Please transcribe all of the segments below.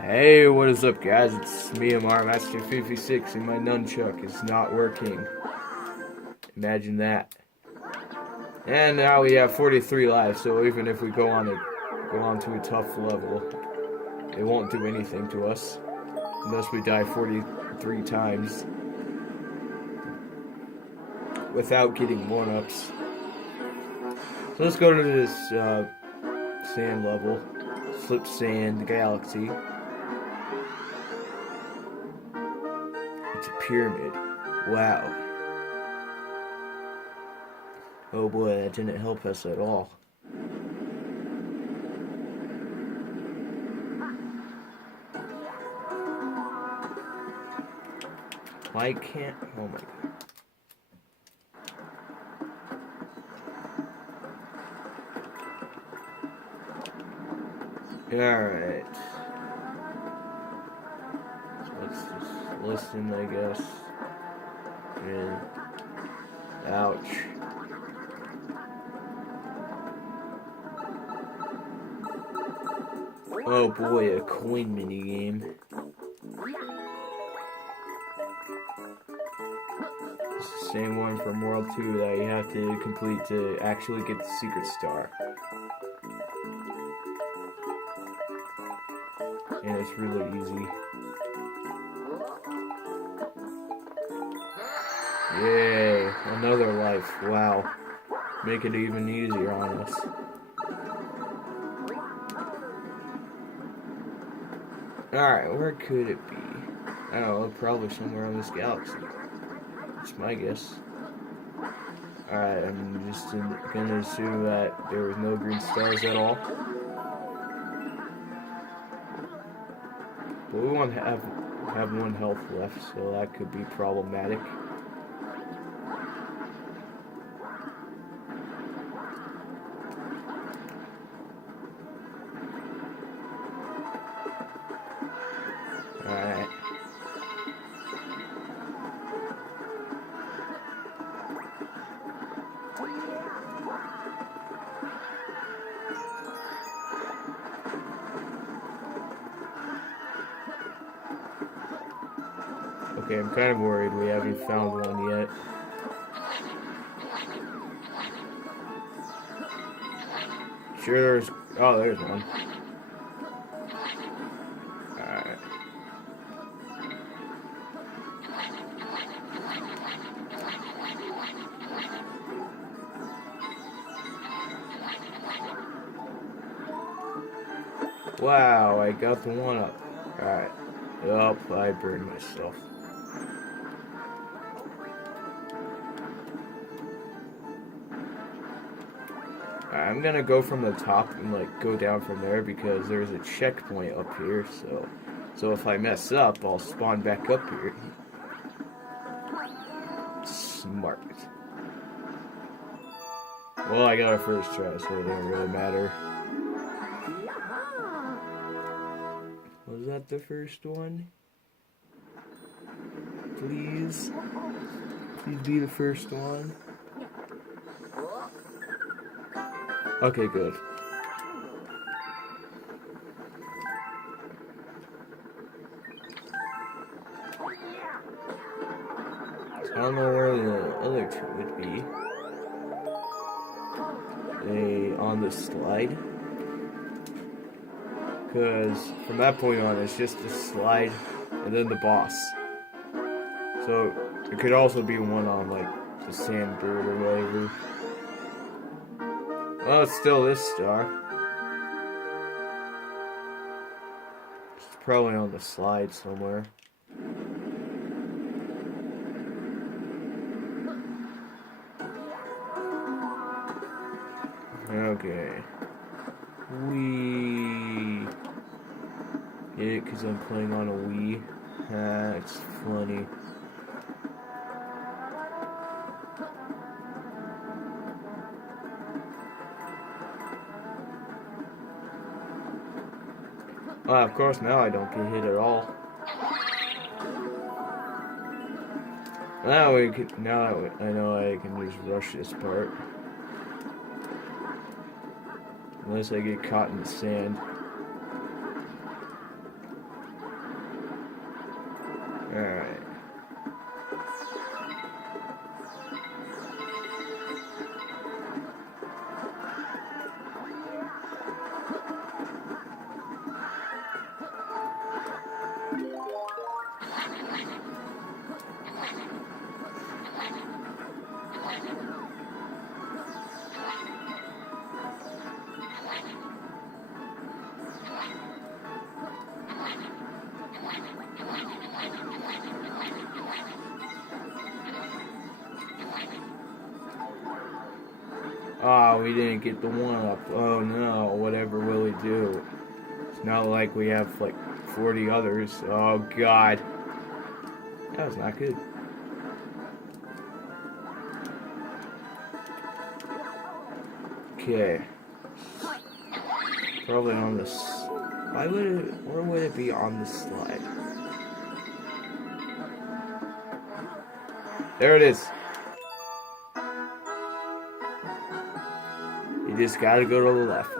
Hey, what is up, guys? It's me, Amar Master 56, and my nunchuck is not working. Imagine that. And now we have 43 lives, so even if we go on to a tough level, it won't do anything to us unless we die 43 times without getting 1-ups. So let's go to this sand level, Slip Sand Galaxy. It's a pyramid. Wow. Oh boy, that didn't help us at all. Why can't... Oh my god. Alright. So let's just listen, I guess. And... Ouch. Oh boy, a coin minigame. It's the same one from World 2 that you have to complete to actually get the secret star. And it's really easy. Yay, another life. Wow. Make it even easier on us. Alright, where could it be? I don't know, probably somewhere on this galaxy. That's my guess. Alright, I'm just gonna assume that there was no green stars at all. But we won't have 1 health left, so that could be problematic. Alright. Okay, I'm kind of worried we haven't found one yet. Sure there's... Oh, there's one. Alright. Wow, I got the 1-up. Alright. Oh, I burned myself. I'm gonna go from the top and go down from there because there's a checkpoint up here, so if I mess up, I'll spawn back up here. Smart. Well, I got a first try, so it didn't really matter. Was that the first one? Please? Please be the first one. Okay, good. So I don't know where the other 2 would be. On the slide. Because from that point on, it's just the slide and then the boss. So it could also be one on the sand bird or whatever. Well, it's still this star. It's probably on the slide somewhere. Okay. Wii. Get it? Because I'm playing on a Wii. That's funny. Of course, now I don't get hit at all. Now I know I can just rush this part. Unless I get caught in the sand. Alright. Oh, we didn't get the one up. Oh no, whatever will we do? It's not like we have like 40 others. Oh god. That was not good. Okay. Probably on this. Where would it be on the slide? There it is. You just gotta go to the left.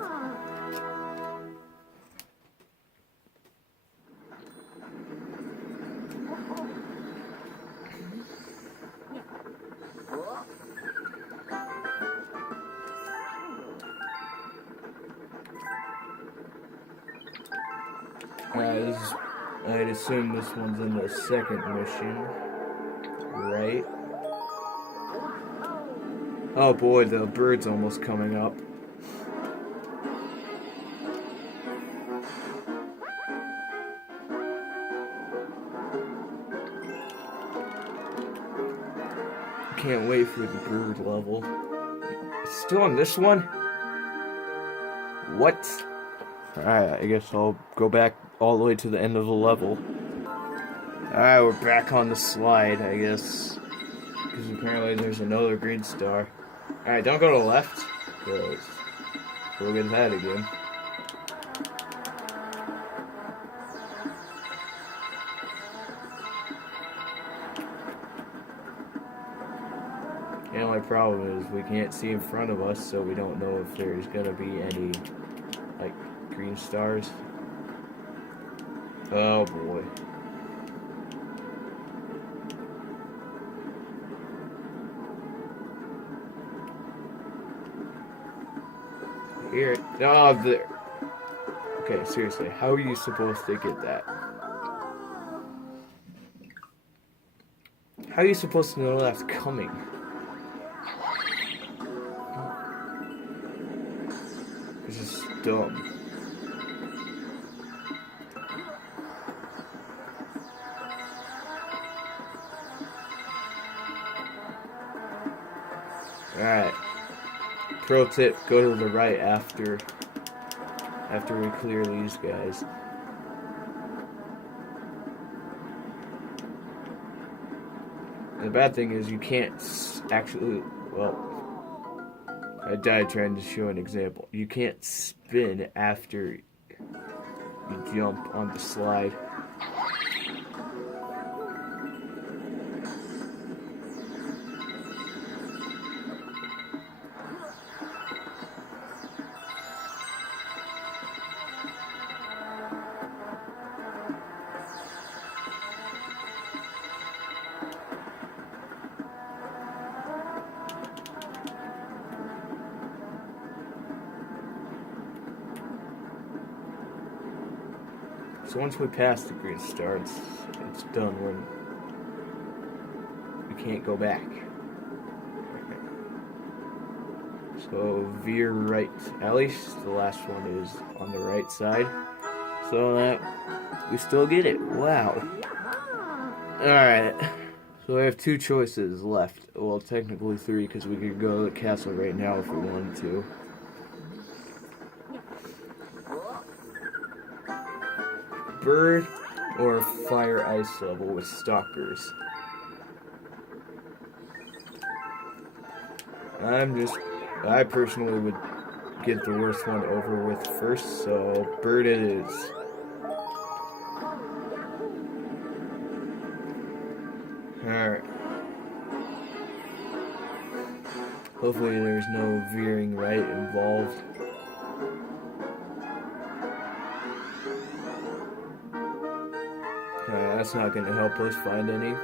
I'd assume this one's in the second mission, right? Oh boy, the bird's almost coming up. Can't wait for the bird level. It's still on this one? What? Alright, I guess I'll go back all the way to the end of the level. Alright, we're back on the slide, I guess. Because apparently there's another green star. Alright, don't go to the left, because we'll get that again. The only problem is we can't see in front of us, so we don't know if there's gonna be any, like, green stars. Oh boy. Here. Oh, there. Okay, seriously, how are you supposed to get that? How are you supposed to know that's coming? It's just dumb. Alright. Pro tip, go to the right after we clear these guys. And the bad thing is you can't actually, well, I died trying to show an example. You can't spin after you jump on the slide. So once we pass the green star, it's done. We can't go back. So veer right. At least the last one is on the right side. So that we still get it. Wow. Alright. So we have two choices left. Well, technically three, because we could go to the castle right now if we wanted to. Bird or fire ice level with stalkers. I personally would get the worst one over with first, so bird it is. Alright. Hopefully there's no veering right involved. That's not going to help us find any.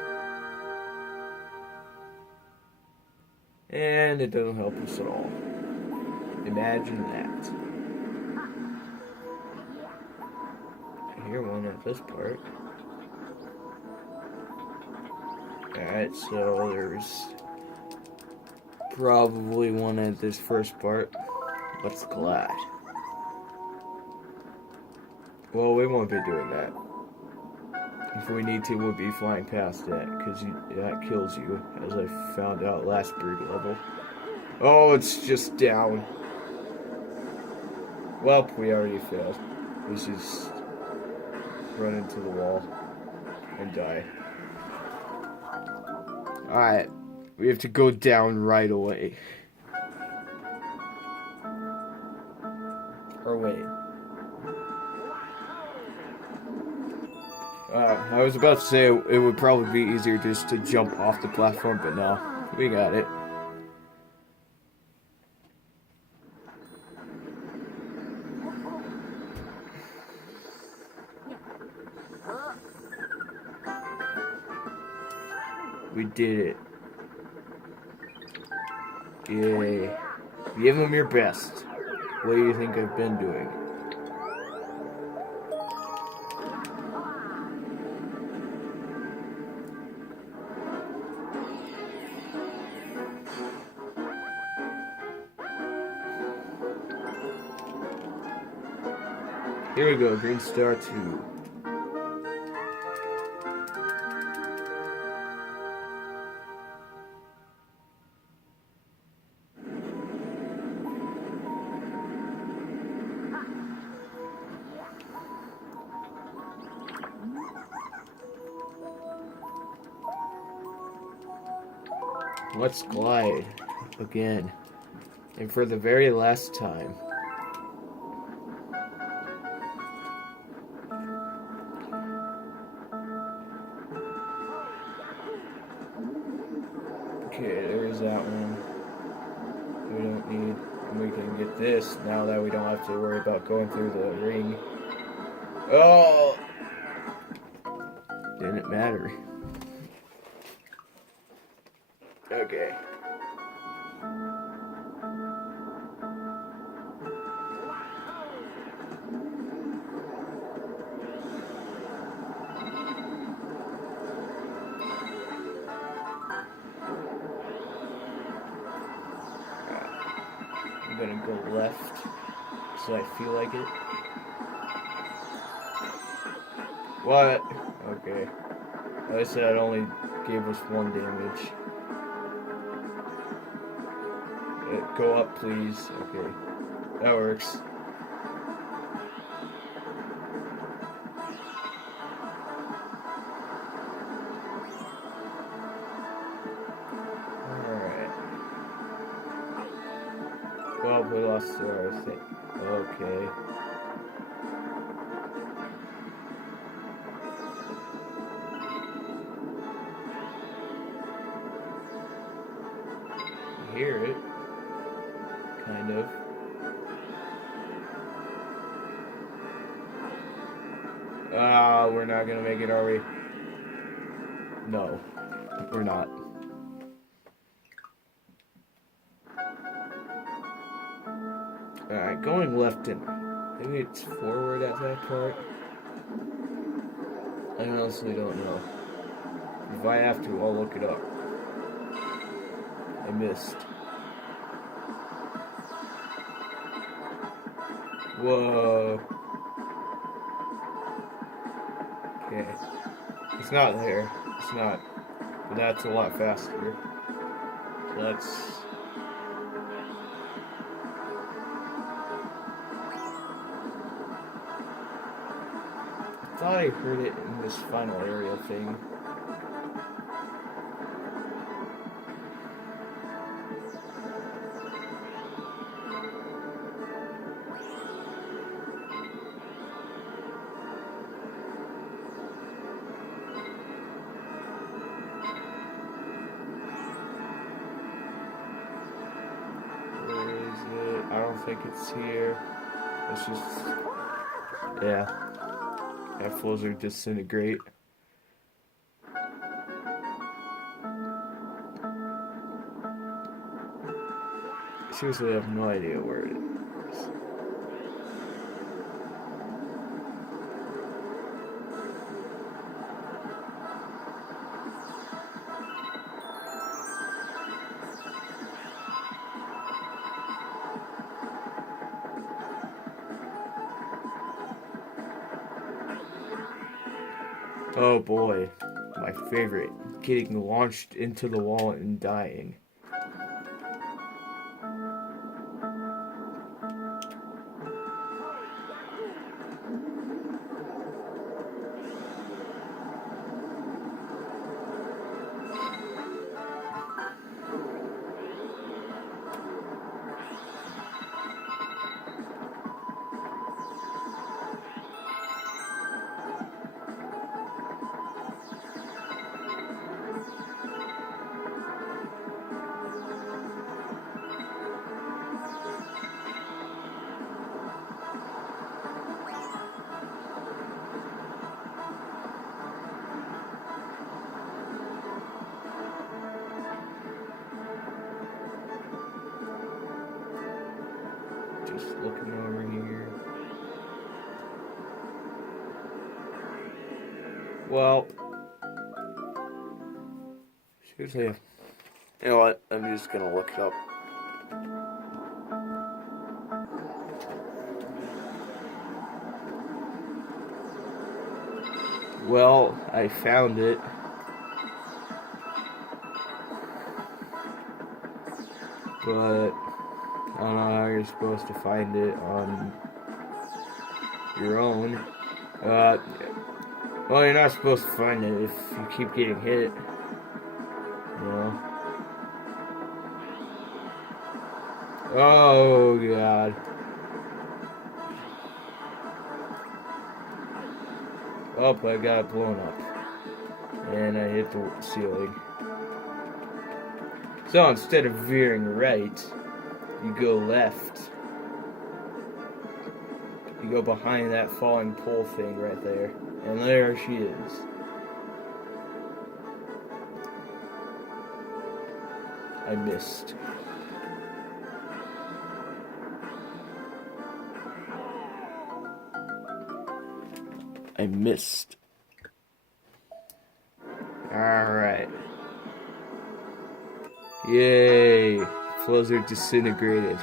And it doesn't help us at all. Imagine that. I hear one at this part. Alright, so there's probably one at this first part. Let's glide. Well, we won't be doing that. If we need to, we'll be flying past that, because that kills you, as I found out last breed level. Oh, it's just down. Well, we already failed. Let's just run into the wall and die. Alright, we have to go down right away. Or wait. I was about to say it would probably be easier just to jump off the platform, but no, we got it. We did it. Yay. Give them your best. What do you think I've been doing? Here we go, Green Star 2. Let's glide again, and for the very last time. Okay, there's that one. We don't need, and we can get this now that we don't have to worry about going through the ring. Oh! Didn't matter. Okay. I'm gonna go left, so I feel like it. What? Okay. I said it only gave us 1 damage. Go up, please. Okay. That works. Alright. Well, we lost our thing. Okay. I hear it. Kind of. Ah, we're not gonna make it, are we? No, we're not. Alright, going left and maybe it's forward at that part. I honestly don't know. If I have to, I'll look it up. I missed. Whoa. Okay. It's not there. It's not. But that's a lot faster. So let's... I thought I heard it in this final area thing. I don't think it's here. It's just... yeah. Apples are disintegrate. seriously have no idea where it is. Oh boy, my favorite, getting launched into the wall and dying. Just looking over here. Well, seriously, you know what? I'm just gonna look it up. Well, I found it. But I don't know how you're supposed to find it on your own. Well, you're not supposed to find it if you keep getting hit. You know? Oh, God. Oh, I got it blown up. And I hit the ceiling. So instead of veering right, you go left. You go behind that falling pole thing right there. And there she is. I missed. I missed. Alright. Yay! Fluzzard disintegrated.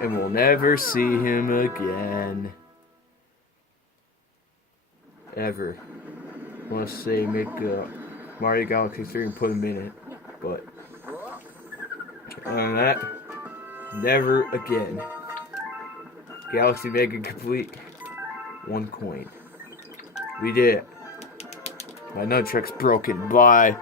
And we'll never see him again. Ever. Unless they make Mario Galaxy 3 and put him in it. But other than that, never again. Galaxy Mega complete. 1 coin. We did it. My nunchuck's broken. Bye.